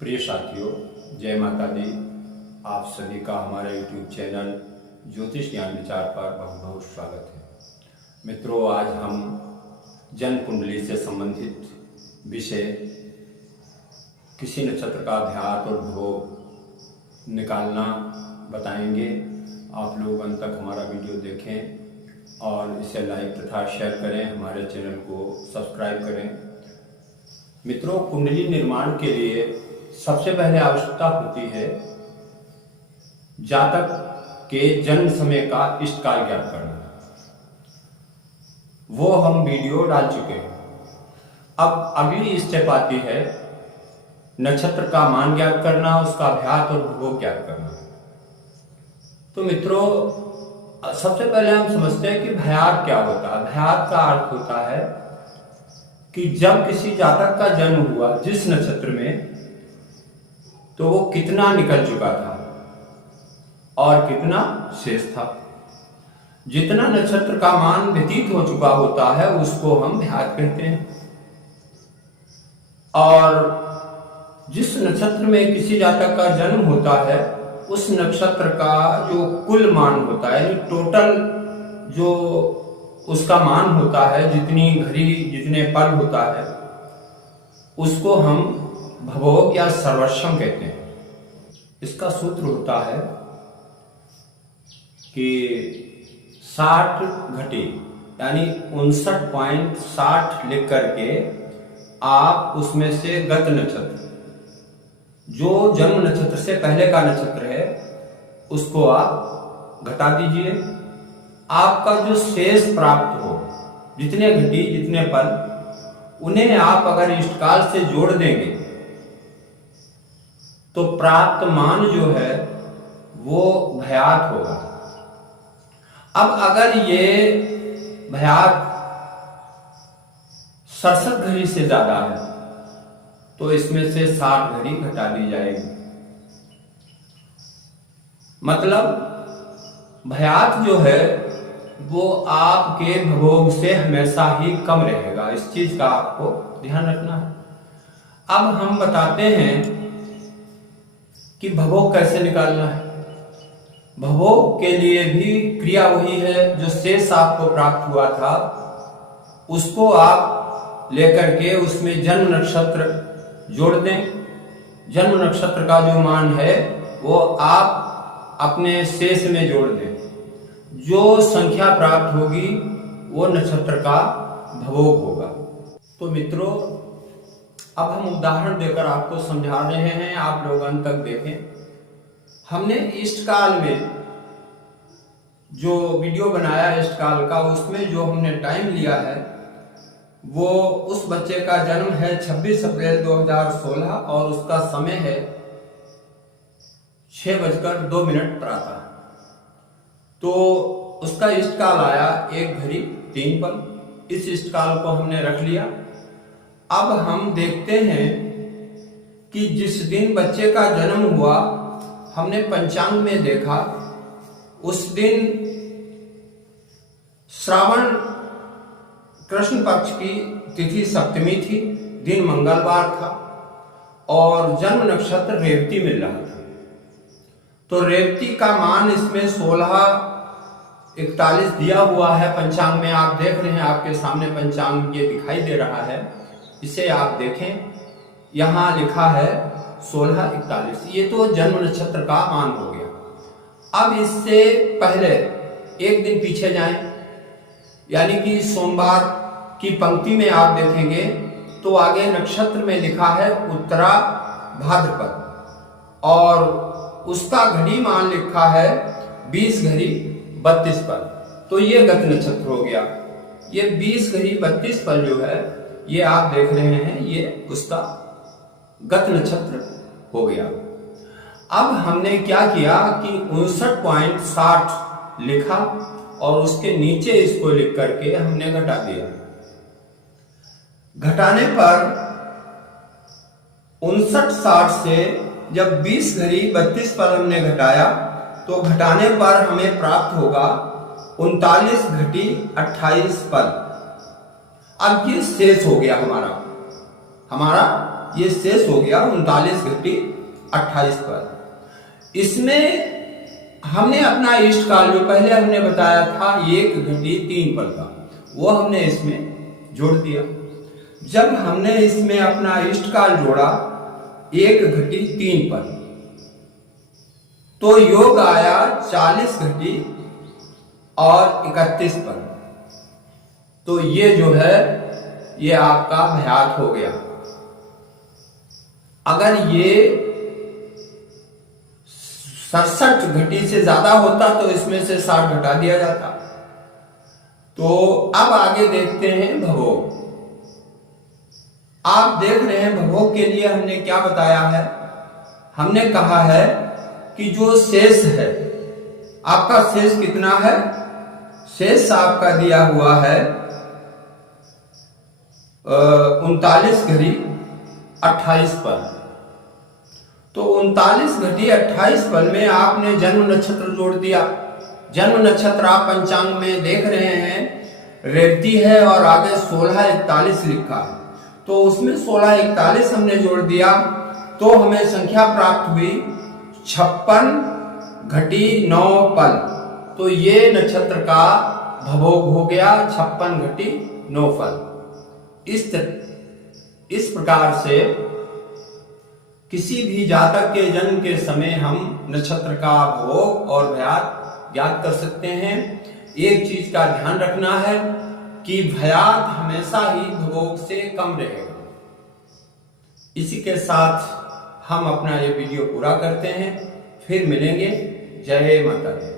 प्रिय साथियों, जय माता दी। आप सभी का हमारे YouTube चैनल ज्योतिष ज्ञान विचार पर बहुत बहुत स्वागत है। मित्रों, आज हम जन्म कुंडली से संबंधित विषय किसी नक्षत्र का अध्यात्म और भोग निकालना बताएंगे। आप लोग अंत तक हमारा वीडियो देखें और इसे लाइक तथा शेयर करें, हमारे चैनल को सब्सक्राइब करें। मित्रों, कुंडली निर्माण के लिए सबसे पहले आवश्यकता होती है जातक के जन्म समय का इष्ट काल ज्ञात करना। वो हम वीडियो डाल चुके हैं। अब अगली स्टेप आती है नक्षत्र का मान ज्ञात करना, उसका अभ्यास और भोग ज्ञात करना। तो मित्रों, सबसे पहले हम समझते हैं कि भयात क्या होता है। भयात का अर्थ होता है कि जब किसी जातक का जन्म हुआ जिस नक्षत्र में, तो वो कितना निकल चुका था और कितना शेष था। जितना नक्षत्र का मान व्यतीत हो चुका होता है उसको हम भयात कहते हैं। और जिस नक्षत्र में किसी जातक का जन्म होता है उस नक्षत्र का जो कुल मान होता है, यानी टोटल जो उसका मान होता है, जितनी घड़ी जितने पल होता है, उसको हम भवोग या सर्वस्वम कहते हैं। इसका सूत्र होता है कि 60 घटी यानी 59.60 लिख करके आप उसमें से गत नक्षत्र, जो जन्म नक्षत्र से पहले का नक्षत्र है, उसको आप घटा दीजिए। आपका जो शेष प्राप्त हो, जितने घटी जितने पल, उन्हें आप अगर इष्टकाल से जोड़ देंगे तो प्राप्त मान जो है वो भयात होगा। अब अगर ये भयात 67 घड़ी से ज्यादा है तो इसमें से 60 घड़ी घटा दी जाएगी। मतलब भयात जो है वो आपके भोग से हमेशा ही कम रहेगा। इस चीज का आपको ध्यान रखना है। अब हम बताते हैं कि भवोग कैसे निकालना है। भवोग के लिए भी क्रिया वही है, जो शेष आपको प्राप्त हुआ था उसको आप लेकर के उसमें जन्म नक्षत्र जोड़ दें। जन्म नक्षत्र का जो मान है वो आप अपने शेष में जोड़ दें। जो संख्या प्राप्त होगी वो नक्षत्र का भवोग होगा। तो मित्रों, अब हम उदाहरण देकर आपको समझा रहे हैं, आप लोग अंत तक देखें। हमने इष्ट काल में जो वीडियो बनाया इष्ट काल का, उसमें जो हमने टाइम लिया है वो उस बच्चे का जन्म है 26 अप्रैल 2016 और उसका समय है 6:02 प्रातः। तो उसका इष्ट काल आया 1:03 पल। इस इष्ट काल को हमने रख लिया। अब हम देखते हैं कि जिस दिन बच्चे का जन्म हुआ हमने पंचांग में देखा, उस दिन श्रावण कृष्ण पक्ष की तिथि सप्तमी थी, दिन मंगलवार था और जन्म नक्षत्र रेवती मिल रहा था। तो रेवती का मान इसमें 16:41 दिया हुआ है पंचांग में। आप देख रहे हैं, आपके सामने पंचांग ये दिखाई दे रहा है, इसे आप देखें। यहां लिखा है 16:41। ये तो जन्म नक्षत्र का मान हो गया। अब इससे पहले एक दिन पीछे जाएं, यानी कि सोमवार की पंक्ति में आप देखेंगे तो आगे नक्षत्र में लिखा है उत्तरा भाद्रपद और उसका घड़ी मान लिखा है 20:32 पल। तो ये गत नक्षत्र हो गया। ये 20:32 पल जो है ये आप देख रहे हैं, ये उसका गत नक्षत्र हो गया। अब हमने क्या किया कि 59.60 लिखा और उसके नीचे इसको लिख करके हमने घटा दिया। घटाने पर 59.60 से जब 20:32 पल हमने घटाया तो घटाने पर हमें प्राप्त होगा 39:28 पल। अब ये शेष हो गया हमारा ये शेष हो गया 39 घटी 28 पल। इसमें हमने अपना इष्ट काल जो पहले हमने बताया था 1 घटी 3 पल का, वो हमने इसमें जोड़ दिया। जब हमने इसमें अपना इष्ट काल जोड़ा 1 घटी 3 पल, तो योग आया 40 घटी और 31 पल। तो ये जो है ये आपका भयात हो गया। अगर ये 67 घटी से ज्यादा होता तो इसमें से 60 घटा दिया जाता। तो अब आगे देखते हैं भवोग। आप देख रहे हैं भवोग के लिए हमने क्या बताया है। हमने कहा है कि जो शेष है आपका, शेष कितना है, शेष आपका दिया हुआ है 39 घड़ी 28 पल। तो 39 घटी 28 पल में आपने जन्म नक्षत्र जोड़ दिया। जन्म नक्षत्र आप पंचांग में देख रहे हैं रेवती है और आगे 1641 लिखा है, तो उसमें 1641 हमने जोड़ दिया तो हमें संख्या प्राप्त हुई 56 घटी 9 पल। तो ये नक्षत्र का भवोग हो गया 56 घटी 9 पल। इस प्रकार से किसी भी जातक के जन्म के समय हम नक्षत्र का भोग और भयात ज्ञात कर सकते हैं। एक चीज का ध्यान रखना है कि भयात हमेशा ही भोग से कम रहेगा। इसी के साथ हम अपना ये वीडियो पूरा करते हैं, फिर मिलेंगे। जय माता दी।